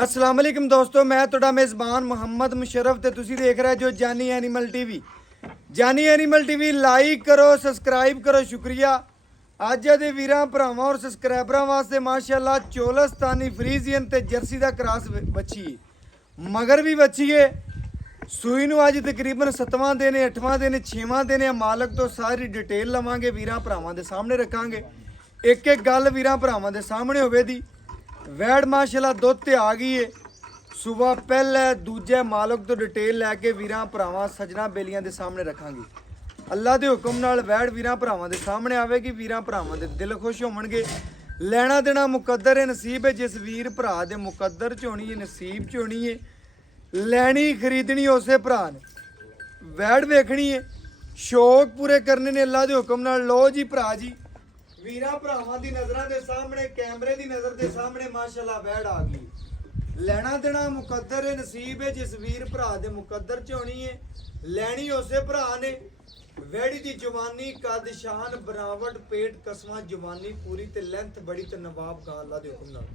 अस्सलाम वालेकुम दोस्तों, मैं ਤੁਹਾਡਾ मेज़बान ਮੁਹੰਮਦ ਮੁਸ਼ਰਫ ਤੇ ਤੁਸੀਂ ਦੇਖ ਰਹੇ ਜੋ ਜਾਨੀ ਐਨੀਮਲ ਟੀਵੀ। ਜਾਨੀ ਐਨੀਮਲ ਟੀਵੀ ਲਾਈਕ ਕਰੋ, ਸਬਸਕ੍ਰਾਈਬ ਕਰੋ, ਸ਼ੁਕਰੀਆ। ਅੱਜ ਦੇ ਵੀਰਾਂ ਭਰਾਵਾਂ ਔਰ ਸਬਸਕ੍ਰਾਈਬਰਾਂ ਵਾਸਤੇ ਮਾਸ਼ਾਅੱਲਾ ਚੋਲਸਤਾਨੀ ਫਰੀਜ਼ੀਅਨ ਤੇ ਜਰਸੀ ਦਾ ਕ੍ਰਾਸ ਬੱਚੀ ਹੈ, ਮਗਰ ਵੀ ਬੱਚੀ ਹੈ। ਸੂਈ ਨੂੰ ਅੱਜ ਤਕਰੀਬਨ 7ਵਾਂ ਦਿਨ ਹੈ, 8ਵਾਂ ਦਿਨ ਹੈ, 6ਵਾਂ ਦਿਨ ਹੈ। ਮਾਲਕ ਤੋਂ ਸਾਰੀ ਡਿਟੇਲ ਲਵਾਂਗੇ, ਵੀਰਾਂ ਭਰਾਵਾਂ ਦੇ ਸਾਹਮਣੇ ਰੱਖਾਂਗੇ। ਇੱਕ ਇੱਕ ਗੱਲ ਵੀਰਾਂ ਭਰਾਵਾਂ ਦੇ ਸਾਹਮਣੇ ਹੋਵੇ ਦੀ। ਵੈੜ ਮਾਸ਼ਾਅੱਲਾ ਦੁੱਧ ਤੇ ਆ ਗਈ ਏ। ਸੂਬਾ ਪਹਿਲਾ ਦੂਜੇ ਮਾਲਕ ਤੋਂ ਡਿਟੇਲ ਲੈ ਕੇ ਵੀਰਾਂ ਭਰਾਵਾਂ ਸਜਣਾ ਬੇਲੀਆਂ ਦੇ ਸਾਹਮਣੇ ਰੱਖਾਂਗੇ। ਅੱਲਾ ਦੇ ਹੁਕਮ ਨਾਲ ਵੈੜ ਵੀਰਾਂ ਭਰਾਵਾਂ ਦੇ ਸਾਹਮਣੇ ਆਵੇਗੀ। ਵੀਰਾਂ ਭਰਾਵਾਂ ਦੇ ਦਿਲ ਖੁਸ਼ ਹੋਣਗੇ। ਲੈਣਾ ਦੇਣਾ ਮੁਕੱਦਰ ਹੈ, ਨਸੀਬ ਹੈ। ਜਿਸ ਵੀਰ ਭਰਾ ਦੇ ਮੁਕੱਦਰ ਚ ਹੋਣੀ ਹੈ, ਨਸੀਬ ਚ ਹੋਣੀ ਹੈ। ਲੈਣੀ ਖਰੀਦਣੀ ਉਸੇ ਭਰਾ ਨੇ, ਵੈੜ ਵੇਖਣੀ ਹੈ, ਸ਼ੌਕ ਪੂਰੇ ਕਰਨੇ ਨੇ ਅੱਲਾ ਦੇ ਹੁਕਮ ਨਾਲ। ਲੋ ਜੀ ਭਰਾ ਜੀ, ਵੀਰਾਂ ਭਰਾਵਾਂ ਦੀ ਨਜ਼ਰਾਂ ਦੇ ਸਾਹਮਣੇ, ਕੈਮਰੇ ਦੀ ਨਜ਼ਰ ਦੇ ਸਾਹਮਣੇ ਮਾਸ਼ਾਅੱਲਾ ਵੈੜ ਆ ਗਈ। ਲੈਣਾ ਦੇਣਾ ਮੁਕੱਦਰ ਹੈ, ਨਸੀਬ ਹੈ। ਜਿਸ ਵੀਰ ਭਰਾ ਦੇ ਮੁਕੱਦਰ ਚ ਹੋਣੀ ਹੈ, ਲੈਣੀ ਉਸੇ ਭਰਾ ਨੇ। ਵੈੜੀ ਦੀ ਜਵਾਨੀ, ਕੱਦ, ਸ਼ਾਨ, ਬਨਾਵਟ, ਪੇਟ, ਕਸਮਾਂ, ਜਵਾਨੀ ਪੂਰੀ ਤੇ ਲੈਂਥ ਬੜੀ ਤੇ ਨਵਾਬ ਗਾ ਅੱਲਾ ਦੇ ਹੁਕਮ ਨਾਲ।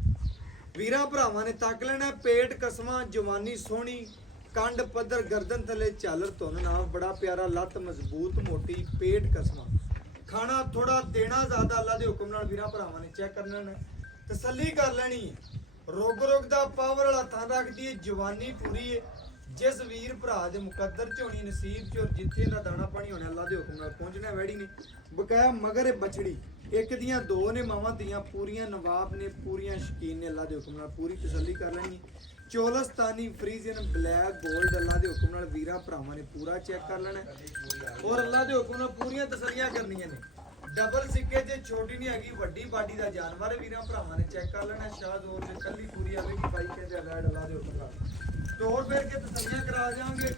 ਵੀਰਾਂ ਭਰਾਵਾਂ ਨੇ ਤੱਕ ਲੈਣਾ ਪੇਟ, ਕਸਮਾਂ, ਜਵਾਨੀ ਸੋਹਣੀ, ਕੰਡ ਪੱਧਰ, ਗਰਦਨ ਥੱਲੇ ਝਾਲਰ ਧੁਨ ਨਾ, ਬੜਾ ਪਿਆਰਾ, ਲੱਤ ਮਜ਼ਬੂਤ ਮੋਟੀ, ਪੇਟ ਕਸਮਾਂ। ਖਾਣਾ ਥੋੜਾ ਦੇਣਾ ਜ਼ਿਆਦਾ ਅੱਲਾ ਦੇ ਹੁਕਮ ਨਾਲ। ਵੀਰਾਂ ਭਰਾਵਾਂ ਨੇ ਚੈੱਕ ਕਰਨਾ ਨੇ, ਤਸੱਲੀ ਕਰ ਲੈਣੀ ਹੈ। ਰੋਗ ਰੋਗ ਦਾ ਪਾਵਰ ਵਾਲਾ ਥਾਂ ਰੱਖਦੀ ਹੈ, ਜਵਾਨੀ ਪੂਰੀ ਹੈ। ਜਿਸ ਵੀਰ ਭਰਾ ਦੇ ਮੁਕੱਦਰ ਚ ਹੋਣੀ, ਨਸੀਬ ਚ, ਜਿੱਥੇ ਦਾ ਦਾਣਾ ਪਾਣੀ ਹੋਣਾ ਅੱਲਾ ਦੇ ਹੁਕਮ ਨਾਲ ਪਹੁੰਚਣਾ। ਵੈੜੀ ਨੇ ਬਕਾਇਆ ਮਗਰ ਬਛੜੀ, ਇੱਕ ਦੀਆਂ ਦੋ ਨੇ, ਮਾਵਾਂ ਦੀਆਂ ਪੂਰੀਆਂ ਨਵਾਬ ਨੇ, ਪੂਰੀਆਂ ਸ਼ਕੀਨ ਨੇ। ਅੱਲਾ ਦੇ ਹੁਕਮ ਨਾਲ ਪੂਰੀ ਤਸੱਲੀ ਕਰ ਲੈਣੀ। ਚੋਲਸਤਾਨੀ ਫਰੀਜ਼ੀਅਨ ਬਲੈਕ ਗੋਲਡ ਅੱਲਾ ਦੇ ਹੁਕਮ ਨਾਲ ਵੀਰਾਂ ਭਰਾਵਾਂ ਨੇ ਪੂਰਾ ਚੈੱਕ ਕਰ ਲੈਣਾ ਔਰ ਅੱਲਾ ਦੇ ਹੁਕਮ ਨਾਲ ਪੂਰੀਆਂ ਤਸੱਲੀਆਂ ਕਰਨੀਆਂ ਨੇ। ਡਬਲ ਸਿੱਕੇ ਜੇ ਛੋਟੀ ਨਹੀਂ ਹੈਗੀ, ਵੱਡੀ ਬਾਡੀ ਦਾ ਜਾਨਵਰ ਹੈ। ਵੀਰਾਂ ਭਰਾਵਾਂ ਨੇ ਚੈੱਕ ਕਰ ਲੈਣਾ। ਸ਼ਾਹਜ਼ੋਰ ਤੇ ਕੱਲੀ ਪੂਰੀ ਆਵੇਗੀ ਬਾਈ ਕਹਿੰਦੇ ਵੈੜ ਅੱਲਾ ਦੇ ਹੁਕਮ ਨਾਲ। ਤੋੜ ਫੇਰ ਕੇ ਤਸੱਲੀਆਂ ਕਰਾ ਜਾਵਾਂਗੇ।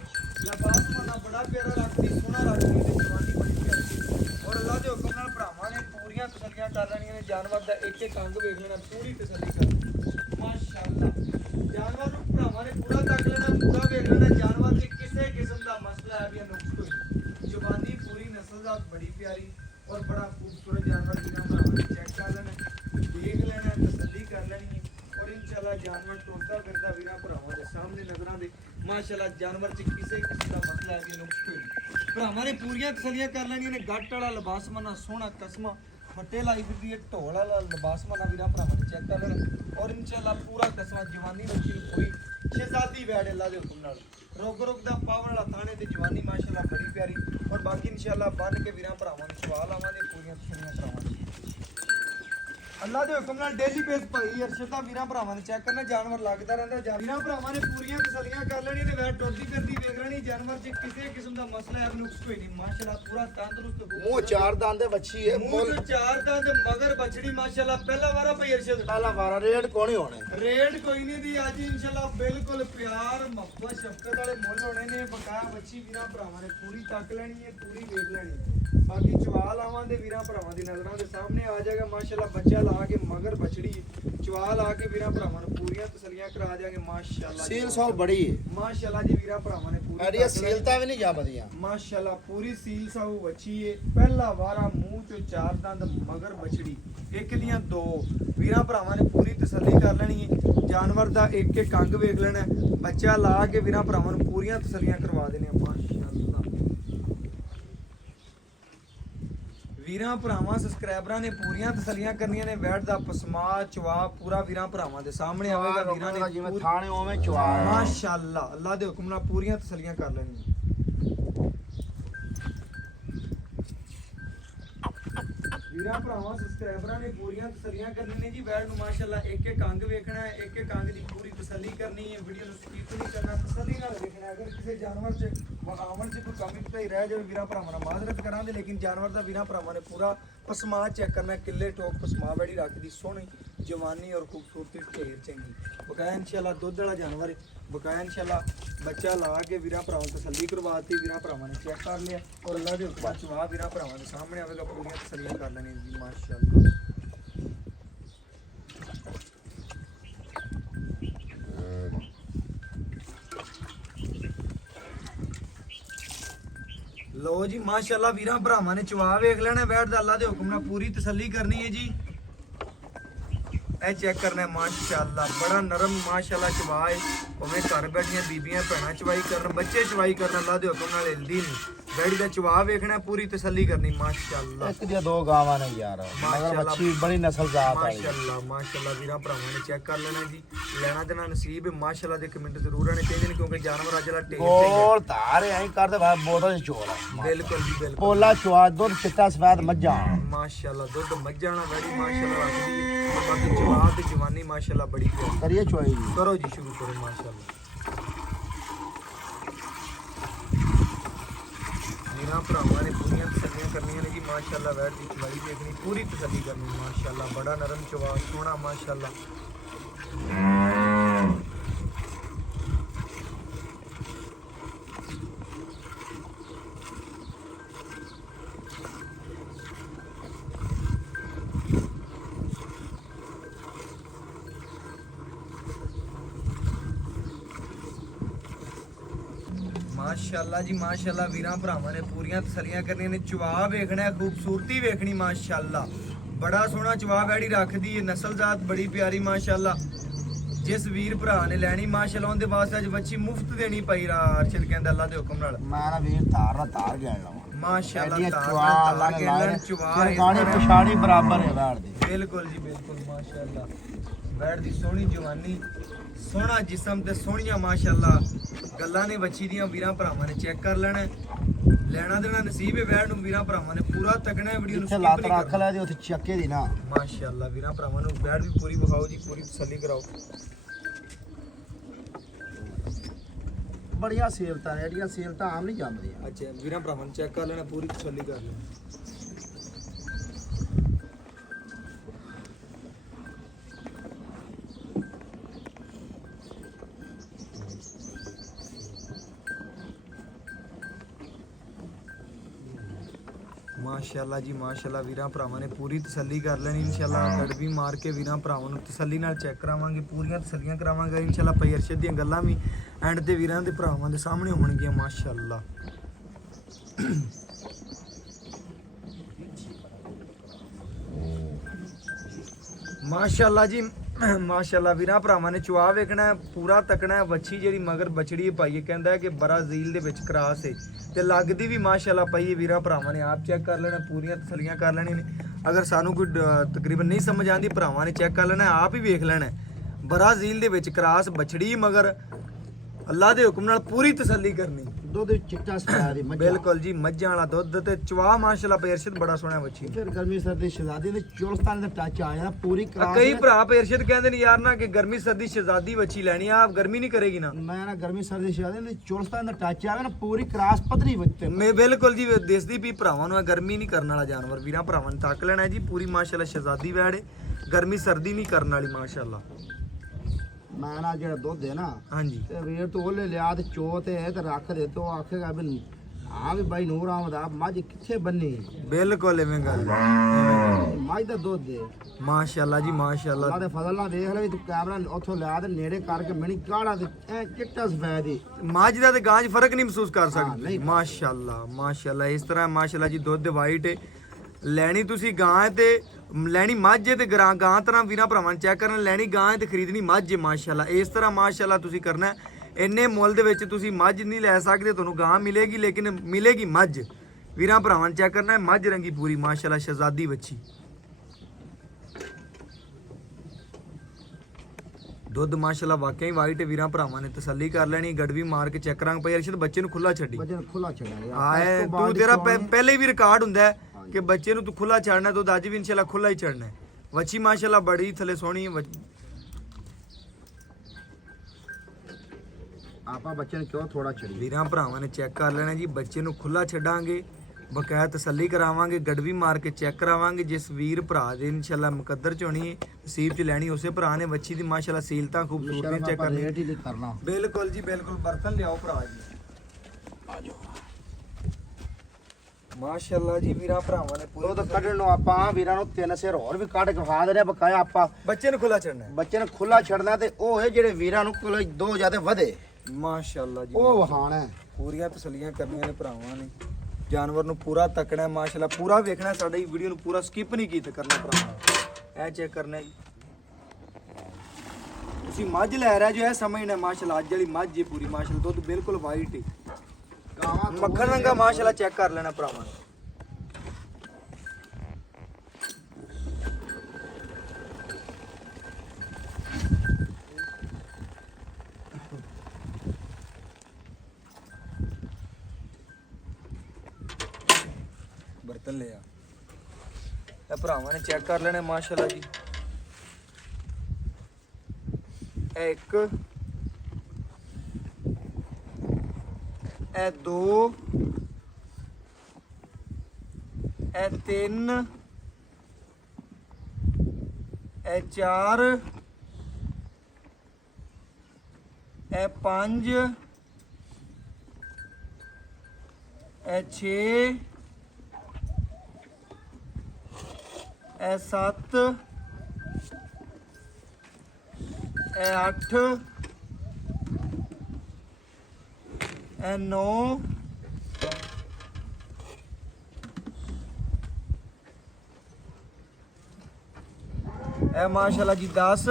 ਲਬਾਸ ਮਾਨਾ ਬੜਾ ਪਿਆਰਾ ਰੱਖਦੀ, ਸੋਹਣਾ ਰੱਖਦੀ ਤੇ ਜਵਾਨੀ ਬੜੀ ਪਿਆਰੀ ਔਰ ਅੱਲਾ ਦੇ ਹੁਕਮ ਨਾਲ ਭਰਾਵਾਂ ਨੇ ਪੂਰੀਆਂ ਤਸੱਲੀਆਂ ਕਰ ਲੈਣੀਆਂ ਨੇ। ਜਾਨਵਰ ਦਾ ਇੱਕ ਇੱਕ ਅੰਗ ਵੇਖ ਲੈਣਾ, ਪੂਰੀ ਤਸੱਲੀ ਕਰ ਮਾਸ਼ਾਅੱਲਾ। ਜਾਨਵਰ ਨੂੰ ਭਰਾਵਾਂ ਨੇ ਪੂਰਾ ਤੱਕ ਲੈਣਾ, ਪੂਰਾ ਵੇਖ ਲੈਣਾ। ਜਾਨਵਰ 'ਚ ਕਿਸੇ ਕਿਸਮ ਦਾ ਮਸਲਾ ਹੈ ਵੀ ਨੁਕਸ ਕੋਈ, ਜਵਾਨੀ ਪੂਰੀ, ਨਸਲ ਦਾ ਬੜੀ ਪਿਆਰੀ ਔਰ ਬੜਾ ਖੂਬਸੂਰਤ ਜਾਨਵਰ। ਵੀਰਾਂ ਭਰਾਵਾਂ ਨੇ ਚੈੱਕ ਕਰ ਲੈਣਾ, ਦੇਖ ਲੈਣਾ, ਤਸੱਲੀ ਕਰ ਲੈਣੀ ਹੈ ਔਰ ਇਨਸ਼ਾਅੱਲਾ ਜਾਨਵਰ ਟੁਰਦਾ ਫਿਰਦਾ ਵੀਰਾਂ ਭਰਾਵਾਂ ਦੇ ਸਾਹਮਣੇ ਨਜ਼ਰਾਂ ਦੇ ਮਾਸ਼ਾਅੱਲਾ। ਜਾਨਵਰ 'ਚ ਕਿਸੇ ਕਿਸਮ ਦਾ ਮਸਲਾ ਹੈ ਵੀ ਨੁਕਸ ਕੋਈ, ਭਰਾਵਾਂ ਨੇ ਪੂਰੀਆਂ ਤਸੱਲੀਆਂ ਕਰ ਲੈਣੀਆਂ ਨੇ। ਗੱਟ ਵਾਲਾ ਲਿਬਾਸ ਮਨਾ ਸੋਹਣਾ, ਕਸਮਾਂ ਫੱਟੇ ਲਾਈ ਫਿਰਦੀ ਹੈ, ਢੋਲ ਵਾਲਾ ਲਿਬਾਸ ਮਨਾ ਵੀਰਾਂ ਭਰਾਵਾਂ ਨੇ ਚੈੱਕ ਕਰ ਲੈਣਾ ਔਰ ਇਨਸ਼ਾਅੱਲਾ ਪੂਰਾ ਕਸਮਾਂ, ਜਵਾਨੀ ਰੱਖੀ ਹੋਈ ਸ਼ਹਿਜ਼ਾਦੀ ਵੈੜ ਅੱਲਾ ਦੇ ਹੁਕਮ ਨਾਲ। ਰੋਗ ਰੋਗ ਦਾ ਪਾਵਰ ਵਾਲਾ ਥਾਣੇ ਤੇ ਜਵਾਨੀ ਮਾਸ਼ਾਅੱਲਾ ਬੜੀ ਪਿਆਰੀ ਔਰ ਬਾਕੀ ਇਨਸ਼ਾਅੱਲਾ ਬੰਨ ਕੇ ਵੀਰਾਂ ਭਰਾਵਾਂ ਨੂੰ ਸਵਾਲ ਆਵਾਂਗੇ। ਪੂਰੀਆਂ ਤਸੱਲੀਆਂ ਕਰਾਵਾਂਗੇ ਅੱਲਾ ਦੇ ਹੁਕਮ ਨਾਲ। ਡੇਲੀ ਬੇਸ ਭਾਈ ਅਰਸ਼ਦਾ ਵੀਰਾਂ ਭਰਾਵਾਂ ਨੇ ਚੈੱਕ ਕਰਨਾ, ਜਾਨਵਰ ਲੱਗਦਾ ਰਹਿੰਦਾ। ਵੀਰਾਂ ਭਰਾਵਾਂ ਨੇ ਪੂਰੀਆਂ ਤਸੱਲੀਆਂ ਕਰ ਲੈਣੀਆਂ ਨੇ। ਵੈੜ ਟੁਰਦੀ ਫਿਰਦੀ ਵੇਖ ਲੈਣੀ, ਜਾਨਵਰ 'ਚ ਕਿਸੇ ਕਿਸਮ ਦਾ ਮਸਲਾ ਹੈ ਨੁਕਸ ਕੋਈ ਨਹੀਂ। ਮਾਸ਼ਾਅੱਲਾ ਪੂਰਾ ਤੰਦਰੁਸਤ, ਮੂੰਹ ਚਾਰ ਦੰਦ ਦੇ ਵੱਛੀ ਹੈ, ਮੂੰਹ ਤੇ ਚਾਰ ਦੰਦ, ਮਗਰ ਬਛੜੀ ਮਾਸ਼ਾਅੱਲਾ। ਪਹਿਲਾ ਵਾਰਾ ਭਾਈ ਅਰਸ਼ਦ, ਪਹਿਲਾ ਵਾਰਾ। ਰੇਟ ਕੋਣੇ ਹੋਣੇ? ਰੇਟ ਕੋਈ ਨਹੀਂ ਦੀ ਅੱਜ ਇਨਸ਼ਾਅੱਲਾ ਬਿਲਕੁਲ ਪਿਆਰ, ਮੁਹੱਬਤ, ਸ਼ਫਕਤ ਵਾਲੇ ਮੁੱਲ ਹੋਣੇ ਨੇ। ਬਕਾਇਆ ਬੱਚੀ ਵੀਰਾਂ ਭਰਾਵਾਂ ਨੇ ਪੂਰੀ ਤੱਕ ਲੈਣੀ ਹੈ, ਪੂਰੀ ਵੇਖ ਲੈਣੀ ਹੈ। ਬਾਕੀ ਚਵਾਲ ਆਵਾਂ ਦੇ ਵੀਰਾਂ ਭਰਾਵਾਂ ਦੀ ਨਜ਼ਰਾਂ ਦੇ ਸਾਹਮਣੇ ਆ ਜਾਏਗਾ ਮਾਸ਼ਾਅੱਲਾ। ਬੱਚਾ ਲਾ ਕੇ ਮਗਰ ਬਛੜੀ, ਚਵਾਲ ਆ ਕੇ ਵੀਰਾਂ ਭਰਾਵਾਂ ਨੂੰ ਪੂਰੀਆਂ ਤਸੱਲੀਆਂ ਕਰਾ ਦਿਆਂਗੇ ਮਾਸ਼ਾਅੱਲਾ। ਸੀਲ ਸੌ ਬੜੀ ਹੈ ਮਾਸ਼ਾਅੱਲਾ ਜੀ। ਵੀਰਾਂ ਭਰਾਵਾਂ ਨੇ ਪੂਰੀ ਅੜੀਆ ਸੀਲਤਾ ਵੀ ਨਹੀਂ ਜਾ ਵਧੀਆਂ ਮਾਸ਼ਾਅੱਲਾ। ਪੂਰੀ ਸੀਲ ਸਾਊ ਬੱਚੀ ਏ। ਪਹਿਲਾ ਵਾਰਾ, ਮੂੰਹ ਚੋਂ ਚਾਰ ਦੰਦ, ਮਗਰ ਬਛੜੀ, ਇੱਕ ਦੀਆਂ ਦੋ। ਵੀਰਾਂ ਭਰਾਵਾਂ ਨੇ ਪੂਰੀ ਤਸੱਲੀ ਕਰ ਲੈਣੀ ਹੈ। ਜਾਨਵਰ ਦਾ ਇੱਕ ਇੱਕ ਅੰਗ ਵੇਖ ਲੈਣਾ, ਬੱਚਾ ਲਾ ਕੇ ਵੀਰਾਂ ਭਰਾਵਾਂ ਨੂੰ ਪੂਰੀਆਂ ਤਸੱਲੀਆਂ ਕਰਵਾ ਦੇਣੀਆਂ ਮਾਸ਼ਾਅੱਲਾ। ਵੀਰਾਂ ਭਰਾਵਾਂ ਸਬਸਕ੍ਰਾਈਬਰਾਂ ਨੇ ਪੂਰੀਆਂ ਤਸੱਲੀਆਂ ਕਰਨੀਆਂ ਨੇ। ਵੈੜ ਦਾ ਪਸਮਾ, ਚਵਾ ਪੂਰਾ ਵੀਰਾਂ ਭਰਾਵਾਂ ਦੇ ਸਾਹਮਣੇ ਆਵੇਗਾ। ਵੀਰਾਂ ਨੇ ਜਿਵੇਂ ਥਾਣੇ ਉਵੇਂ ਚਵਾ ਮਾਸ਼ਾਅੱਲਾ ਅੱਲਾ ਦੇ ਹੁਕਮ ਨਾਲ ਪੂਰੀਆਂ ਤਸੱਲੀਆਂ ਕਰ ਲੈਣੀਆਂ। ਵੀਰਾਂ ਭਰਾਵਾਂ ਸਬਸਕ੍ਰਾਈਬਰਾਂ ਨੇ ਪੂਰੀਆਂ ਤਸੱਲੀਆਂ ਕਰਨੀਆਂ ਨੇ ਜੀ। ਵੈੜ ਨੂੰ ਮਾਸ਼ਾਅੱਲਾ ਇੱਕ ਇੱਕ ਅੰਗ ਵੇਖਣਾ ਹੈ, ਇੱਕ ਇੱਕ ਅੰਗ ਦੀ ਪੂਰੀ ਤਸੱਲੀ ਕਰਨੀ ਹੈ। ਵੀਡੀਓ ਨੂੰ ਸਕਿਪ ਨਹੀਂ ਕਰਨਾ, ਤਸੱਲੀ ਨਾਲ ਵੇਖਣਾ। ਅਗਰ ਕਿਸੇ ਜਾਨਵਰ 'ਚ ਵਿਖਾਵਣ 'ਚ ਕੋਈ ਕਮੀ ਪਈ ਰਹਿ ਜਾਵੇ ਵੀਰਾਂ ਭਰਾਵਾਂ ਨਾਲ ਮਾਜ਼ਰਤ ਕਰਾਂਗੇ, ਲੇਕਿਨ ਜਾਨਵਰ ਦਾ ਵੀਰਾਂ ਭਰਾਵਾਂ ਨੇ ਪੂਰਾ ਪਸਮਾ ਚੈੱਕ ਕਰਨਾ। ਕਿੱਲੇ ਟੋਕ ਪਸਮਾ ਵੈੜੀ ਰੱਖਦੀ, ਸੋਹਣੀ ਜਵਾਨੀ ਔਰ ਖੂਬਸੂਰਤੀ ਢੇਰ ਚੰਗੀ। ਬਕਾਇਆ ਇਨਸ਼ਾਅੱਲਾ ਦੁੱਧ ਵਾਲਾ ਜਾਨਵਰ ਹੈ। ਬਕਾਇਆ ਇਨਸ਼ਾਅੱਲਾ ਬੱਚਾ ਲਾ ਕੇ ਵੀਰਾਂ ਭਰਾਵਾਂ ਨੂੰ ਤਸੱਲੀ ਕਰਵਾਤੀ। ਵੀਰਾਂ ਭਰਾਵਾਂ ਨੇ ਚੈੱਕ ਕਰ ਲਿਆ ਔਰ ਅੱਲਾ ਦੇ ਹੁਕਮ ਨਾਲ ਚਵਾ ਵੀਰਾਂ ਭਰਾਵਾਂ ਦੇ ਸਾਹਮਣੇ ਆਵੇਗਾ। ਪੂਰੀਆਂ ਤਸੱਲੀਆਂ ਕਰ ਲੈਣੀਆਂ ਜੀ ਮਾਸ਼ਾਅੱਲਾ। ਲੋ ਜੀ ਮਾਸ਼ਾਅੱਲਾ। ਵੀਰਾਂ ਭਰਾਵਾਂ ਨੇ ਚਵਾ ਵੇਖ ਲੈਣਾ ਵੈੜ ਦਾ। ਅੱਲਾ ਦੇ ਹੁਕਮ ਨਾਲ ਪੂਰੀ ਤਸੱਲੀ ਕਰਨੀ ਹੈ ਜੀ। ਇਹ ਚੈੱਕ ਕਰਨਾ ਹੈ ਮਾਸ਼ਾਅੱਲਾ ਬੜਾ ਨਰਮ ਮਾਸ਼ਾਅੱਲਾ ਚਵਾ ਹੈ ਉਵੇਂ ਘਰ ਬੈਠੀਆਂ ਬੀਬੀਆਂ ਭੈਣਾਂ ਚਵਾਈ ਕਰਨ ਬੱਚੇ ਚਵਾਈ ਕਰਨ ਅੱਲਾ ਦੇ ਹੁਕਮ ਨਾਲ ਹਿਲਦੀ ਨਹੀਂ ਬੈੜੀ ਦਾ ਚਵਾ ਵੇਖਣਾ ਪੂਰੀ ਤਸੱਲੀ ਕਰਨੀ ਮਾਸ਼ਾਅੱਲਾ ਇੱਕ ਦੀਆਂ ਦੋ ਗਾਵਾਂ ਨੇ ਯਾਰ ਮਗਰ ਮੱਛੀ ਬੜੀ ਨਸਲ ਜ਼ਾਤ ਵਾਲੀ ਮਾਸ਼ਾਅੱਲਾ ਵੀਰਾਂ ਭਰਾਵਾਂ ਨੇ ਚੈੱਕ ਕਰ ਲੈਣਾ ਜੀ ਲੈਣਾ ਦੇਣਾ ਨਸੀਬ ਹੈ ਮਾਸ਼ਾਅੱਲਾ ਦੇ ਕਮੈਂਟ ਜ਼ਰੂਰ ਆਣੇ ਚਾਹੀਦੇ ਨੇ ਕਿਉਂਕਿ ਜਾਨਵਰ ਅੱਜ ਦਾ ਟੇਸਟ ਕੋਲ ਧਾਰੇ ਐਂ ਕਰਦੇ ਬਾਹਰ ਬੋਤਲ ਚ ਚੋਲ ਬਿਲਕੁਲ ਜੀ ਬਿਲਕੁਲ ਪੋਲਾ ਚਵਾ ਦੁੱਧ ਚਿੱਟਾ ਸਫੈਦ ਮੱਝਾਂ ਮਾਸ਼ਾਅੱਲਾ ਦੁੱਧ ਮੱਝਾਂ ਨਾਲ ਬੜੀ ਮਾਸ਼ਾਅੱਲਾ ਰੱਖਦੀ ਹੈ ਬਾਕੀ ਜਵਾਬ ਤੇ ਜਵਾਨੀ ਮਾਸ਼ਾਅੱਲਾ ਬੜੀ ਪਿਆਰੀ ਕਰੀਏ ਚੋਈ ਜੀ ਕਰੋ ਜੀ ਸ਼ੁਰੂ ਕਰੋ ਮਾਸ਼ਾਅੱਲਾ ਵੀਰਾਂ ਭਰਾਵਾਂ ਨੇ ਪੂਰੀਆਂ ਤਸੱਲੀਆਂ ਕਰਨੀਆਂ ਨੇ ਜੀ ਮਾਸ਼ਾਅੱਲਾ ਵੈਟ ਦੀ ਚਵਾਈ ਦੇਖਣੀ ਪੂਰੀ ਤਸੱਲੀ ਕਰਨੀ ਮਾਸ਼ਾਅੱਲਾ ਬੜਾ ਨਰਮ ਚਵਾ ਸੋਹਣਾ ਮਾਸ਼ਾਅੱਲਾ ਮਾਸ਼ਾਅੱਲਾ ਜੀ ਮਾਸ਼ਾਅੱਲਾ ਵੀਰਾਂ ਭਰਾਵਾਂ ਨੇ ਪੂਰੀਆਂ ਤਸੱਲੀਆਂ ਕਰਨੀਆਂ ਨੇ ਚਵਾ ਵੇਖਣਾ ਖੂਬਸੂਰਤੀ ਵੇਖਣੀ ਮਾਸ਼ਾਅੱਲਾ ਬੜਾ ਸੋਹਣਾ ਚਵਾ ਵੈੜੀ ਰੱਖਦੀ ਹੈ ਨਸਲਜ਼ਾਤ ਬੜੀ ਪਿਆਰੀ ਮਾਸ਼ਾਅੱਲਾ ਜਿਸ ਵੀਰ ਭਰਾ ਨੇ ਲੈਣੀ ਮਾਸ਼ਾਅੱਲਾ ਉਹਦੇ ਵਾਸਤੇ ਅੱਜ ਬੱਚੀ ਮੁਫਤ ਦੇਣੀ ਪਈ ਅਰਸ਼ਦ ਕਹਿੰਦਾ ਅੱਲਾ ਦੇ ਹੁਕਮ ਨਾਲ ਮੈਂ ਨਾ ਵੀਰ ਧਾਰ ਗਿਆ ਲਾਵਾਂ ਮਾਸ਼ਾਅੱਲਾ ਚਵਾ ਅੱਲਾ ਨੇ ਲਾਇਆ ਸਰਕਾਰੀ ਪਛਾਣੀ ਬਰਾਬਰ ਹੈ ਵੈੜ ਦੀ ਬਿਲਕੁਲ ਜੀ ਬਿਲਕੁਲ ਮਾਸ਼ਾਅੱਲਾ ਵੈੜ ਦੀ ਸੋਹਣੀ ਜਵਾਨੀ ਸੋਹਣਾ ਜਿਸਮ ਤੇ ਸੋਹਣੀਆਂ ਮਾਸ਼ਾਅੱਲਾ ਗੱਲਾਂ ਨੇ ਬੱਚੀ ਦੀਆਂ ਵੀਰਾਂ ਭਰਾਵਾਂ ਨੇ ਚੈੱਕ ਕਰ ਲੈਣਾ ਲੈਣਾ ਦੇਣਾ ਨਸੀਬ ਹੈ ਵੈੜ ਨੂੰ ਵੀਰਾਂ ਭਰਾਵਾਂ ਨੇ ਪੂਰਾ ਤੱਕਣਾ ਹੈ ਵੀਡੀਓ ਨੂੰ ਇੱਥੇ ਲੱਤ ਰੱਖ ਲੈ ਜੀ ਉੱਥੇ ਚੱਕੇ ਦੀ ਨਾ ਮਾਸ਼ਾਅੱਲਾ ਵੀਰਾਂ ਭਰਾਵਾਂ ਨੂੰ ਵੈੜ ਵੀ ਪੂਰੀ ਵਿਖਾਓ ਜੀ ਪੂਰੀ ਤਸੱਲੀ ਕਰਾਓ ਬੜੀਆਂ ਸੇਲਤਾਂ ਨੇ ਜਿਹੜੀਆਂ ਸੇਲਤਾਂ ਆਮ ਨਹੀਂ ਜੰਮਦੀਆਂ ਅੱਛਾ ਵੀਰਾਂ ਭਰਾਵਾਂ ਨੇ ਚੈੱਕ ਕਰ ਲੈਣਾ ਪੂਰੀ ਤਸੱਲੀ ਕਰ ਲੈਣਾ ਮਾਸ਼ਾਅੱਲਾ ਜੀ ਮਾਸ਼ਾਅੱਲਾ ਵੀਰਾਂ ਭਰਾਵਾਂ ਨੇ ਪੂਰੀ ਤਸੱਲੀ ਕਰ ਲੈਣੀ ਇਨਸ਼ਾਅੱਲਾ ਗੜਵੀ ਮਾਰ ਕੇ ਵੀਰਾਂ ਭਰਾਵਾਂ ਨੂੰ ਤਸੱਲੀ ਨਾਲ ਚੈੱਕ ਕਰਾਵਾਂਗੇ ਪੂਰੀਆਂ ਤਸੱਲੀਆਂ ਕਰਾਵਾਂਗੇ ਇਨਸ਼ਾਅੱਲਾ ਭਾਈ ਅਰਸ਼ਦ ਦੀਆਂ ਗੱਲਾਂ ਵੀ ਐਂਡ ਤੇ ਵੀਰਾਂ ਦੇ ਭਰਾਵਾਂ ਦੇ ਸਾਹਮਣੇ ਹੋਣਗੀਆਂ ਮਾਸ਼ਾਅੱਲਾ ਮਾਸ਼ਾਅੱਲਾ ਜੀ ਮਾਸ਼ਾਅੱਲਾ ਵੀਰਾਂ ਭਰਾਵਾਂ ਨੇ ਚਵਾ ਵੇਖਣਾ ਪੂਰਾ ਤੱਕਣਾ ਵੱਛੀ ਜਿਹੜੀ ਮਗਰ ਬਚੜੀ ਪਾਈਏ ਕਹਿੰਦਾ ਹੈ ਕਿ ਬਰਾਜ਼ੀਲ ਦੇ ਵਿੱਚ ਕਰਾਸ ਹੈ ਤੇ ਲੱਗਦੀ ਵੀ ਮਾਸ਼ਾਅੱਲਾ ਪਈ ਹੈ ਵੀਰਾਂ ਭਰਾਵਾਂ ਨੇ ਆਪ ਚੈੱਕ ਕਰ ਲੈਣਾ ਪੂਰੀਆਂ ਤਸੱਲੀਆਂ ਕਰ ਲੈਣੀਆਂ ਨੇ ਅਗਰ ਸਾਨੂੰ ਕੋਈ ਤਕਰੀਬਨ ਨਹੀਂ ਸਮਝ ਆਉਂਦੀ ਭਰਾਵਾਂ ਨੇ ਚੈੱਕ ਕਰ ਲੈਣਾ ਆਪ ਹੀ ਵੇਖ ਲੈਣਾ ਬਰਾਜ਼ੀਲ ਦੇ ਵਿੱਚ ਕਰਾਸ ਬਛੜੀ ਮਗਰ ਅੱਲਾ ਦੇ ਹੁਕਮ ਨਾਲ ਪੂਰੀ ਤਸੱਲੀ ਕਰਨੀ ਦੁੱਧ ਚਿੱਟਾ ਸਫੈਦ ਮੱਝਾਂ ਬਿਲਕੁਲ ਜੀ ਮੱਝਾਂ ਵਾਲਾ ਦੁੱਧ ਤੇ ਚਵਾ ਮਾਸ਼ਾਅੱਲਾ ਪੇਰਸ਼ਦ ਬੜਾ ਸੋਹਣਾ ਬੱਚੀ ਫਿਰ ਗਰਮੀ ਸਰਦੀ ਸ਼ਹਜ਼ਾਦੀ ਦੇ ਚੋਲਸਤਾਨ ਦਾ ਟੱਚ ਆ ਜਾਂਦਾ ਪੂਰੀ ਕਰਾਸ ਕਈ ਭਰਾ ਪੇਰਸ਼ਦ ਕਹਿੰਦੇ ਨੇ ਯਾਰ ਨਾ ਕਿ ਗਰਮੀ ਸਰਦੀ ਸ਼ਹਜ਼ਾਦੀ ਬੱਚੀ ਲੈਣੀ ਆ ਆਪ ਗਰਮੀ ਨਹੀਂ ਕਰੇਗੀ ਨਾ ਮੈਂ ਨਾ ਗਰਮੀ ਸਰਦੀ ਸ਼ਹਜ਼ਾਦੀ ਦੇ ਚੋਲਸਤਾਨ ਦਾ ਟੱਚ ਆਵੇ ਨਾ ਪੂਰੀ ਕਰਾਸ ਪਤਰੀ ਬੱਚੇ ਮੈਂ ਬਿਲਕੁਲ ਜੀ ਦਿਸਦੀ ਵੀ ਭਰਾਵਾਂ ਨੂੰ ਗਰਮੀ ਨਹੀਂ ਕਰਨ ਵਾਲਾ ਜਾਨਵਰ ਵੀਰਾਂ ਭਰਾਵਾਂ ਨੇ ਤੱਕ ਲੈਣਾ ਜੀ ਪੂਰੀ ਮਾਸ਼ਾਅੱਲਾ ਸ਼ਹਜ਼ਾਦੀ ਵੈੜੇ ਗਰਮੀ ਸਰਦੀ ਨਹੀਂ ਕਰਨ ਵਾਲੀ ਮਾਸ਼ਾਅੱਲਾ ਮੈਂ ਨਾ ਜਿਹੜਾ ਦੁੱਧ ਹੈ ਨਾ ਹਾਂਜੀ ਤੇ ਵੀਰ ਤੋਂ ਉਹਲੇ ਲਿਆ ਤੇ ਚੋ ਤੇ ਇਹ ਤੇ ਰੱਖ ਦੇ ਤੋ ਆਖੇਗਾ ਵੀ ਆ ਵੀ ਬਾਈ ਨੂਰ ਆਮਦ ਆ ਮੱਝ ਕਿੱਥੇ ਬੰਨੀ ਬਿਲਕੁਲ ਐਵੇਂ ਗੱਲ ਮੱਝ ਦਾ ਦੁੱਧ ਦੇ ਮਾਸ਼ਾਅੱਲਾ ਜੀ ਮਾਸ਼ਾਅੱਲਾ ਅੱਲਾ ਦੇ ਫਜ਼ਲ ਨਾਲ ਦੇਖ ਲੈ ਵੀ ਤੂੰ ਕੈਮਰਾ ਉੱਥੋਂ ਲਿਆ ਤੇ ਨੇੜੇ ਕਰਕੇ ਮੈਨੂੰ ਕਾੜਾ ਤੇ ਐ ਚਿੱਟਾ ਸਫੈਦ ਦੀ ਮਾਝ ਦਾ ਤੇ ਗਾਂ 'ਚ ਫਰਕ ਨਹੀਂ ਮਹਿਸੂਸ ਕਰ ਸਕਦੇ ਨਹੀਂ। ਮਾਸ਼ਾਅੱਲਾ ਮਾਸ਼ਾਅੱਲਾ ਇਸ ਤਰ੍ਹਾਂ ਮਾਸ਼ਾਅੱਲਾ ਜੀ ਦੁੱਧ ਵਾਈਟ ਹੈ ਲੈਣੀ ਤੁਸੀਂ ਗਾਂ ਹੈ ਤੇ ਲੈਣੀ ਮੱਝ ਹੈ ਤੇ ਗਾਂ ਤਰ੍ਹਾਂ ਵੀਰਾਂ ਭਰਾਵਾਂ ਨੇ ਚੈੱਕ ਕਰਨਾ ਲੈਣੀ ਗਾਂ ਹੈ ਤੇ ਖਰੀਦਣੀ ਮੱਝ ਹੈ ਮਾਸ਼ਾਅੱਲਾ ਇਸ ਤਰ੍ਹਾਂ ਮਾਸ਼ਾਅੱਲਾ ਤੁਸੀਂ ਕਰਨਾ ਇੰਨੇ ਮੁੱਲ ਦੇ ਵਿੱਚ ਤੁਸੀਂ ਮੱਝ ਨਹੀਂ ਲੈ ਸਕਦੇ ਤੁਹਾਨੂੰ ਗਾਂ ਮਿਲੇਗੀ ਲੇਕਿਨ ਮਿਲੇਗੀ ਮੱਝ ਵੀਰਾਂ ਭਰਾਵਾਂ ਨੇ ਚੈੱਕ ਕਰਨਾ ਮੱਝ ਰੰਗੀ ਪੂਰੀ ਮਾਸ਼ਾਅੱਲਾ ਸ਼ਹਜ਼ਾਦੀ ਬੱਚੀ ਦੁੱਧ ਮਾਸ਼ਾਅੱਲਾ ਵਾਕਈ ਵਾਈਟ ਵੀਰਾਂ ਭਰਾਵਾਂ ਨੇ ਤਸੱਲੀ ਕਰ ਲੈਣੀ ਗੜਵੀ ਮਾਰ ਕੇ ਚੈੱਕ ਕਰਾਂਗੇ ਭਾਈ ਅਰਸ਼ਦ ਬੱਚੇ ਨੂੰ ਖੁੱਲਾ ਛੱਡੀ ਵਜਨ ਖੁੱਲਾ ਛੱਡਾਂਗੇ ਆਏ ਤੂੰ ਤੇਰਾ ਪਹਿਲੇ ਵੀ ਰਿਕਾਰਡ ਹੁੰਦਾ ਹੈ ਕਿ ਬੱਚੇ ਨੂੰ ਤੂੰ ਖੁੱਲਾ ਛੱਡਣਾ ਦੁੱਧ ਅੱਜ ਵੀ ਇਨਸ਼ਾਅੱਲਾ ਖੁੱਲਾ ਹੀ ਛੱਡਣਾ ਹੈ ਵੱਛੀ ਮਾਸ਼ਾਅੱਲਾ ਬੜੀ ਥੱਲੇ ਸੋਹਣੀ ਹੈ ਆਪਾਂ ਬੱਚੇ ਨੂੰ ਕਿਉਂ ਥੋੜਾ ਛੱਡੀ ਵੀਰਾਂ ਭਰਾਵਾਂ ਨੇ ਚੈੱਕ ਕਰ ਲੈਣਾ ਜੀ ਬੱਚੇ ਨੂੰ ਖੁੱਲਾ ਛੱਡਾਂਗੇ ਬਕਾਇਆ ਤਸੱਲੀ ਕਰਾਵਾਂਗੇ ਗੜਵੀ ਮਾਰ ਕੇ ਚੈੱਕ ਕਰਾਵਾਂਗੇ ਜਿਸ ਵੀਰ ਭਰਾ ਦੇ ਇਨਸ਼ਾਅੱਲਾ ਮੁਕੱਦਰ ਚ ਹੋਣੀ ਹੈ ਨਸੀਬ ਚ ਲੈਣੀ ਉਸੇ ਭਰਾ ਨੇ ਵੱਛੀ ਦੀ ਮਾਸ਼ਾਅੱਲਾ ਸੀਲਤਾਂ ਖੂਬਸੂਰਤੀ ਚੈੱਕ ਕਰਨੀ ਰੇਟ ਹੀ ਨਹੀਂ ਕਰਨਾ ਬਿਲਕੁਲ ਜੀ ਬਿਲਕੁਲ ਬਰਤਨ ਲਿਆਓ ਭਰਾ ਜੀ ਆ ਜਾਓ ਮਾਸ਼ਾਅੱਲਾ ਜੀ ਵੀਰਾਂ ਭਰਾਵਾਂ ਨੇ ਪੂਰੀ ਦੁੱਧ ਕੱਢਣ ਨੂੰ ਆਪਾਂ ਵੀਰਾਂ ਨੂੰ ਤਿੰਨ ਸਿਰ ਹੋਰ ਵੀ ਕੱਢ ਕੇ ਖਾ ਦੇਣੇ ਬਕਾਇਆ ਆਪਾਂ ਬੱਚੇ ਨੂੰ ਖੁੱਲਾ ਛੱਡਣਾ ਹੈ। ਬੱਚੇ ਨੂੰ ਖੁੱਲਾ ਛੱਡਣਾ ਤੇ ਉਹ ਹੈ ਜਿਹੜੇ ਵੀਰਾਂ ਨੂੰ ਕੋਲ ਦੋ ਜਿਆਦਾ ਵਧੇ ਮਾਸ਼ਾਅੱਲਾ ਜੀ ਉਹ ਵਹਾਣਾ ਹੈ। ਪੂਰੀਆਂ ਤਸੱਲੀਆਂ ਕਰਨੀਆਂ ਨੇ ਭਰਾਵਾਂ ਨੇ ਜਾਨਵਰ ਨੂੰ ਪੂਰਾ ਤੱਕਣਾ ਹੈ ਮਾਸ਼ਾਅੱਲਾ ਪੂਰਾ ਵੇਖਣਾ ਸਾਡੀ ਵੀਡੀਓ ਨੂੰ ਪੂਰਾ ਸਕਿਪ ਨਹੀਂ ਕੀਤਾ ਕਰਨਾ ਭਰਾਵਾਂ ਇਹ ਚੈੱਕ ਕਰਨਾ ਜੀ ਤੁਸੀਂ ਮੱਝ ਲੈ ਰਹੇ ਜੋ ਇਹ ਸਮਝਣਾ ਮਾਸ਼ਾਅੱਲਾ ਅੱਜ ਵਾਲੀ ਮੱਝ ਹੈ ਪੂਰੀ ਮਾਸ਼ਾਅੱਲਾ ਦੁੱਧ ਬਿਲਕੁਲ ਵਾਈਟ ਹੈ ਗਾਵਾਂ ਮੱਖਣ ਰੰਗਾ ਮਾਸ਼ਾਅੱਲਾ ਚੈੱਕ ਕਰ ਲੈਣਾ ਭਰਾਵਾਂ ਨੇ। ਬਰਤਨ ਲਿਆ ਇਹ ਭਰਾਵਾਂ ਨੇ ਚੈੱਕ ਕਰ ਲੈਣੇ ਮਾਸ਼ਾਅੱਲਾ ਜੀ। ਇਹ ਇੱਕ ਇਹ ਦੋ ਇਹ ਤਿੰਨ ਇਹ ਚਾਰ ਇਹ ਪੰਜ ਇਹ ਛੇ ਇਹ ਸੱਤ ਇਹ ਅੱਠ ਇਹ ਨੌ ਇਹ ਮਾਸ਼ਾਅੱਲਾ ਜੀ 10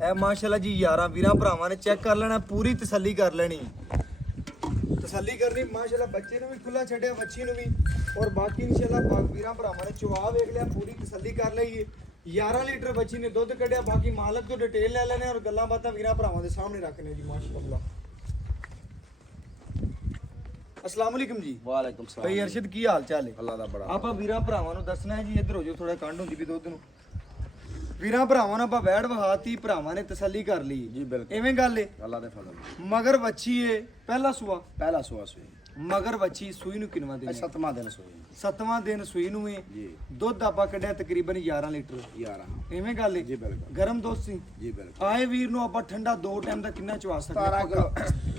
ਇਹ ਮਾਸ਼ਾਅੱਲਾ ਜੀ 11 ਵੀਰਾਂ ਭਰਾਵਾਂ ਨੇ ਚੈੱਕ ਕਰ ਲੈਣਾ ਪੂਰੀ ਤਸੱਲੀ ਕਰ ਲੈਣੀ ਤਸੱਲੀ ਕਰਨੀ ਮਾਸ਼ਾਅੱਲਾ ਬੱਚੇ ਨੂੰ ਵੀ ਖੁੱਲਾ ਛੱਡਿਆ ਬੱਚੀ ਨੂੰ ਵੀ ਔਰ ਬਾਕੀ ਇਨਸ਼ਾਅੱਲਾ ਵੀਰਾਂ ਭਰਾਵਾਂ ਨੇ ਚਵਾ ਵੇਖ ਲਿਆ ਪੂਰੀ ਤਸੱਲੀ ਕਰ ਲਈ 11 ਲੀਟਰ ਬੱਚੀ ਨੇ ਦੁੱਧ ਕੱਢਿਆ ਬਾਕੀ ਮਾਲਕ ਤੋਂ ਡਿਟੇਲ ਲੈ ਲੈਣੇ ਔਰ ਗੱਲਾਂ ਬਾਤਾਂ ਵੀਰਾਂ ਭਰਾਵਾਂ ਦੇ ਸਾਹਮਣੇ ਰੱਖਣੇ ਜੀ ਮਾਸ਼ਾਅੱਲਾ। अस्सलाम वालेकुम जी। ਵਾਲੇਕੁਮ ਸਲਾਮ ਭਾਈ ਅਰਸ਼ਦ ਕੀ ਹਾਲ ਚਾਲ ਹੈ? ਅੱਲਾ ਦਾ ਬੜਾ ਆਪਾਂ ਵੀਰਾਂ ਭਰਾਵਾਂ ਨੂੰ ਦੱਸਣਾ ਹੈ ਜੀ ਇੱਧਰ ਹੋ ਜਾਓ ਥੋੜਾ ਕੰਡ ਹੁੰਦੀ ਵੀ ਦੁੱਧ ਨੂੰ ਵੀਰਾਂ ਭਰਾਵਾਂ ਨੂੰ ਆਪਾਂ ਵੈੜ ਵਹਾਤੀ ਭਰਾਵਾਂ ਨੇ ਤਸੱਲੀ ਕਰ ਲਈ ਜੀ ਬਿਲਕੁਲ ਐਵੇਂ ਗੱਲ ਏ ਅੱਲਾ ਦੇ ਫਜ਼ਲ ਮਗਰ ਵੱਛੀ ਏ ਪਹਿਲਾ ਸੂਆ ਪਹਿਲਾ ਸੁਆ ਸੂਈ ਮਗਰ ਵੱਛੀ ਸੂਈ ਨੂੰ ਕਿੰਨਵਾਂ ਦਿਨ ਇਹ 7ਵਾਂ ਦਿਨ ਸੂਈ ਸੱਤਵਾਂ ਦਿਨ ਸੂਈ ਨੂੰ ਏ ਜੀ ਦੁੱਧ ਆਪਾਂ ਕੱਢਿਆ ਤਕਰੀਬਨ 11 ਲੀਟਰ 11 ਐਵੇਂ ਗੱਲ ਏ ਜੀ ਬਿਲਕੁਲ ਗਰਮ ਦੁੱਧ ਸੀ ਜੀ ਬਿਲਕੁਲ ਆਏ ਵੀਰ ਨੂੰ ਆਪਾਂ ਠੰਡਾ 2 ਟਾਈਮ ਦਾ ਕਿੰਨਾ ਚਵਾ ਸਕਦੇ 17 ਕਿਲੋ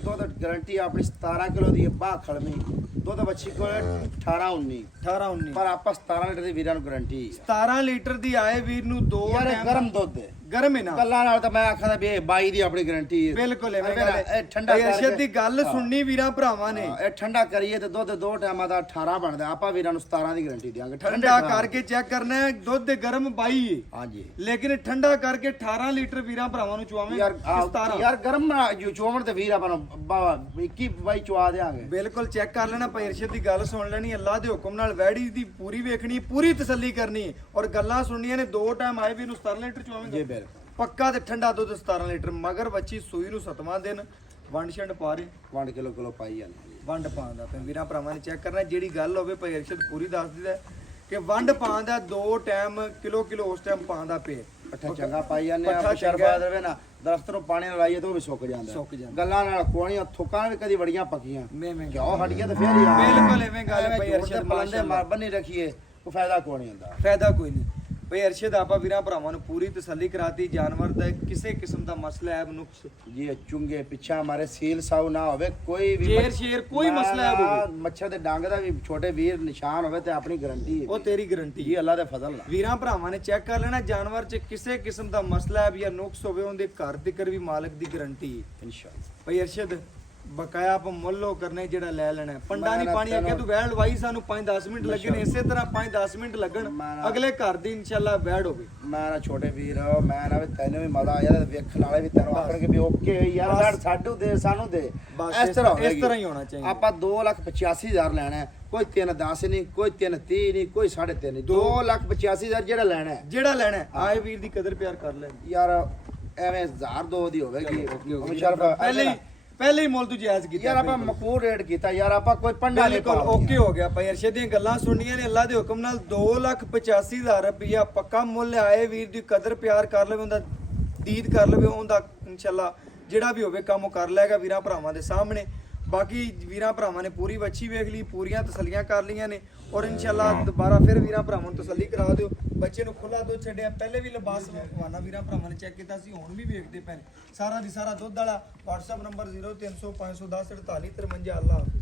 ਦੁੱਧ ਗਾਰੰਟੀ ਆਪਣੀ 17 ਕਿਲੋ ਦੀ ਬਾਹ ਖੜਮੀ ਦੁੱਧ ਬੱਚੀ ਕੋਲ 18 19 18 19 ਪਰ ਆਪਾਂ 17 ਲੀਟਰ ਦੀ ਵੀਰਾਂ ਨੂੰ ਗਾਰੰਟੀ 17 ਲੀਟਰ ਦੀ ਆਏ ਵੀਰ ਨੂੰ 2 ਯਾਰ ਇਹ ਟਾਈਮ ਗਰਮ ਦੁੱਧ ਹੈ ਗਰਮ ਹੈ ਨਾ ਗੱਲਾਂ ਨਾਲ ਤਾਂ ਮੈਂ ਆਖਦਾ ਵੀ ਇਹ 22 ਦੀ ਆਪਣੀ ਗਾਰੰਟੀ ਹੈ ਬਿਲਕੁਲ ਐਵੇਂ ਅਗਰ ਗੱਲ ਇਹ ਹੈ ਠੰਡਾ ਭਾਈ ਅਰਸ਼ਦ ਕਰਕੇ- ਦੀ ਗੱਲ ਸੁਣਨੀ ਵੀਰਾਂ ਭਰਾਵਾਂ ਨੇ ਹਾਂ, ਇਹ ਠੰਡਾ ਕਰੀਏ ਤੇ ਦੁੱਧ 2 ਟਾਈਮਾਂ ਦਾ 18 ਬਣਦਾ ਆਪਾਂ ਵੀਰਾਂ ਨੂੰ 17 ਦੀ ਗਾਰੰਟੀ ਦਿਆਂਗੇ ਠੰਡਾ ਕਰਕੇ ਚੈੱਕ ਕਰਨਾ ਹੈ ਦੁੱਧ ਦੇ ਗਰਮ 22 ਹੈ ਹਾਂਜੀ ਲੇਕਿਨ ਠੰਡਾ ਕਰਕੇ 18 ਲੀਟਰ ਵੀਰਾਂ ਭਰਾਵਾਂ ਨੂੰ ਚਵਾਵੇਂ ਯਾਰ 17 ਯਾਰ ਗਰਮ ਜੋ ਚੋਵਣ ਤੇ ਵੀਰ ਆਪਾਂ ਨੂੰ 21 22 ਚਵਾ ਦੇਾਂਗੇ ਬਿਲਕੁਲ ਚੈੱਕ ਕਰ ਲੈਣਾ ਭਾਈ ਅਰਸ਼ਦ ਦੀ ਗੱਲ ਸੁਣ ਲੈਣੀ ਅੱਲਾਹ ਦੇ ਹੁਕਮ ਨਾਲ ਵੈੜੀ ਦੀ ਪੂਰੀ ਵੇਖਣੀ ਪੂਰੀ ਤਸੱਲੀ ਕਰਨੀ ਹੈ ਔਰ ਗੱਲਾਂ ਸੁਣਨੀਆਂ ਨੇ 2 ਟਾਈਮ ਆਏ ਵੀ ਨੂੰ 17 ਲੀਟਰ ਜੀ ਚਵਾਵਾਂਗੇ ਬਿਲਕੁਲ ਪੱਕਾ ਤੇ ਠੰਡਾ ਦੁੱਧ 17 ਲੀਟਰ ਮਗਰ ਬੱਚੀ ਸੂਈ ਨੂੰ 7ਵਾਂ ਦਿਨ ਵੰਡ ਛੰਡ ਪਾ ਰਹੇ 1 ਕਿਲੋ ਪਾਈ ਜਾਂਦੇ ਵੰਡ ਪਾਉਣ ਦਾ ਤੇ ਵੀਰਾਂ ਭਰਾਵਾਂ ਨੇ ਚੈੱਕ ਕਰਨਾ ਜਿਹੜੀ ਗੱਲ ਹੋਵੇ ਭਾਈ ਅਰਸ਼ਦ ਪੂਰੀ ਦੱਸ ਦਿੰਦਾ ਕਿ ਵੰਡ ਪਾਉਣ ਦਾ 2 ਟਾਈਮ ਕਿਲੋ ਉਸ ਟਾਈਮ ਪਾਉਂਦਾ ਪਏ ਪੱਠਾ ਚੰਗਾ ਪਾਈ ਜਾਂਦੇ ਪੱਠਾ ਆ ਚੰਗਾ। ਸ਼ਰਫਾ ਦੇਵੇ ਨਾ ਦਰਖਤ ਨੂੰ ਪਾਣੀ ਲਾਈਏ ਤਾਂ ਉਹ ਵੀ ਸੁੱਕ ਸੁੱਕ ਜਾਂਦਾ ਜਾਂਦਾ। ਗੱਲਾਂ ਨਾਲ ਕੋਣੀਆਂ ਥੁੱਕਾਂ ਵੀ ਕਦੀ ਬੜੀਆਂ ਪੱਕੀਆਂ ਮੈਂ ਕਿਉਂ ਹਟੀਆਂ ਤੇ ਫੇਰ ਹੀ ਆ ਬਿਲਕੁਲ ਐਵੇਂ ਗੱਲ ਐਵੇਂ ਭਾਈ ਝੂਠ ਅਰਸ਼ਦ ਦੇ ਪਲੰਦੇ ਮਾਸ਼ਾਅੱਲਾ ਮਾਰ ਬੰਨੀ ਰੱਖੀਏ ਕੋਈ ਫਾਇਦਾ ਕੋਈ ਨਹੀਂ ਹੁੰਦਾ ਫਾਇਦਾ ਕੋਈ ਨਹੀਂ ਭਾਈ ਅਰਸ਼ਦ ਆਪਾਂ ਵੀਰਾਂ ਭਰਾਵਾਂ ਨੂੰ ਪੂਰੀ ਤਸੱਲੀ ਕਰਾਤੀ ਜਾਨਵਰ ਦਾ ਕਿਸੇ ਕਿਸਮ ਦਾ ਮਸਲਾ ਹੈ ਨੁਕਸ ਜੀ ਇਹ ਚੁੰਗੇ ਪਿੱਛਾ ਹਮਾਰੇ ਸੀਲ ਸਾਉ ਨਾ ਹੋਵੇ ਕੋਈ ਵੀ ਜੇਰ ਸ਼ੇਰ ਕੋਈ ਮਸਲਾ ਹੈ ਹੋਵੇ ਮੱਛਰ ਦੇ ਡੰਗ ਦਾ ਵੀ ਛੋਟੇ ਵੀਰ ਨਿਸ਼ਾਨ ਹੋਵੇ ਤੇ ਆਪਣੀ ਗਾਰੰਟੀ ਹੈ ਉਹ ਤੇਰੀ ਗਾਰੰਟੀ ਜੀ ਅੱਲਾ ਦੇ ਫਜ਼ਲ ਨਾਲ ਵੀਰਾਂ ਭਰਾਵਾਂ ਨੇ ਚੈੱਕ ਕਰ ਲੈਣਾ ਜਾਨਵਰ 'ਚ ਕਿਸੇ ਕਿਸਮ ਦਾ ਮਸਲਾ ਹੈ ਜਾਂ ਨੁਕਸ ਹੋਵੇ ਉਹਦੇ ਘਰ ਤੱਕ ਵੀ ਮਾਲਕ ਦੀ ਗਾਰੰਟੀ ਹੈ ਇਨਸ਼ਾਅੱਲਾ ਭਾਈ ਅਰਸ਼ਦ ਬਕਾਇਆ ਆਪਾਂ ਮੁੱਲੋਂ ਕਰਨੇ ਜਿਹੜਾ ਲੈ ਲੈਣਾ ਹੈ। ਪੰਡਾ ਨਹੀਂ ਮੈਂ ਪਾਣੀ ਅੱਗੇ ਤੂੰ ਵੈੜ ਲਵਾਈ ਸਾਨੂੰ 5-10 ਮਿੰਟ ਲੱਗੇ ਨੇ ਇਸੇ ਤਰ੍ਹਾਂ 5-10 ਮਿੰਟ ਲੱਗਣ ਮੈਂ- ਅਗਲੇ ਘਰ ਦੀ ਇਨਸ਼ਾਅੱਲਾ ਵੈੜ ਹੋਵੇ ਮੈਂ ਨਾ ਛੋਟੇ ਵੀਰ ਮੈਂ ਨਾ ਵੀ ਤੈਨੂੰ ਵੀ ਮਜ਼ਾ ਆ ਜਾਂਦਾ ਵੇਖਣ ਵਾਲੇ ਵੀ ਤੈਨੂੰ ਆਖਣਗੇ ਵੀ ਓਕੇ ਯਾਰ ਬਸ। ਵੈੜ ਸਾਡੂ ਦੇ ਸਾਨੂੰ ਦੇ ਬਸ ਇਸ ਤਰ੍ਹਾਂ ਇਸ ਤਰ੍ਹਾਂ ਹੀ ਹੋਣਾ ਚਾਹੀਦਾ ਆਪਾਂ 2,85,000 ਲੈਣਾ ਹੈ। ਕੋਈ 3,10 ਨਹੀਂ ਕੋਈ 3,30 ਨਹੀਂ ਕੋਈ 3.5 ਨਹੀਂ 2,85,000 ਜਿਹੜਾ ਲੈਣਾ ਹੈ। ਜਿਹੜਾ ਲੈਣਾ ਹੈ, ਆਏ ਵੀਰ ਦੀ ਕਦਰ ਪਿਆਰ ਕਰ ਲੈ ਯਾਰ ਐਵੇਂ 1,000 ਦੀ ਹੋਵੇਗੀ ਪਹਿਲੇ ਹੀ ਮੁੱਲ ਤੂੰ ਜਾਇਜ਼ ਕੀਤਾ ਯਾਰ ਆਪਾਂ ਮਕਬੂਲ ਰੇਟ ਕੀਤਾ ਯਾਰ ਆਪਾਂ ਕੋਈ ਪੰਡਾ ਨਹੀਂ ਬਿਲਕੁਲ ਓਕੇ ਹੋ ਗਿਆ ਭਾਈ ਅਰਸ਼ਦ ਦੀਆਂ ਗੱਲਾਂ ਸੁਣਨੀਆਂ ਨੇ ਅੱਲਾ ਦੇ ਹੁਕਮ ਨਾਲ 2,85,000 ਰੁਪਇਆ ਪੱਕਾ ਮੁੱਲ ਆਏ ਵੀਰ ਦੀ ਕਦਰ ਪਿਆਰ ਕਰ ਲਵੇ ਉਹਦਾ ਦੀਦ ਕਰ ਲਵੇ ਉਹਦਾ ਇਨਸ਼ਾਅੱਲਾ ਜਿਹੜਾ ਵੀ ਹੋਵੇ ਕੰਮ ਉਹ ਕਰ ਲਏਗਾ ਵੀਰਾਂ ਭਰਾਵਾਂ ਦੇ ਸਾਹਮਣੇ ਬਾਕੀ ਵੀਰਾਂ ਭਰਾਵਾਂ ਨੇ ਪੂਰੀ ਵੱਛੀ ਵੇਖ ਲਈ ਪੂਰੀਆਂ ਤਸੱਲੀਆਂ ਕਰ ਲਈਆਂ ਨੇ ਔਰ ਇਨਸ਼ਾਅੱਲਾ ਦੁਬਾਰਾ ਫਿਰ ਵੀਰਾਂ ਭਰਾਵਾਂ ਨੂੰ ਤਸੱਲੀ ਕਰਾ ਦਿਓ ਬੱਚੇ ਨੂੰ ਖੁੱਲਾ ਦੁੱਧ ਛੱਡਿਆ ਪਹਿਲੇ ਵੀ ਲਿਬਾਸ ਖਵਾਨਾ ਵੀਰਾਂ ਭਰਾਵਾਂ ਨੇ ਚੈੱਕ ਕੀਤਾ ਸੀ ਹੁਣ ਵੀ ਵੇਖਦੇ ਪਏ ਸਾਰਾ ਦੀ ਸਾਰਾ ਦੁੱਧ ਵਾਲਾ WhatsApp ਨੰਬਰ 0300 510 48 53 ਅੱਲਾ ਹਾਫਿਜ਼।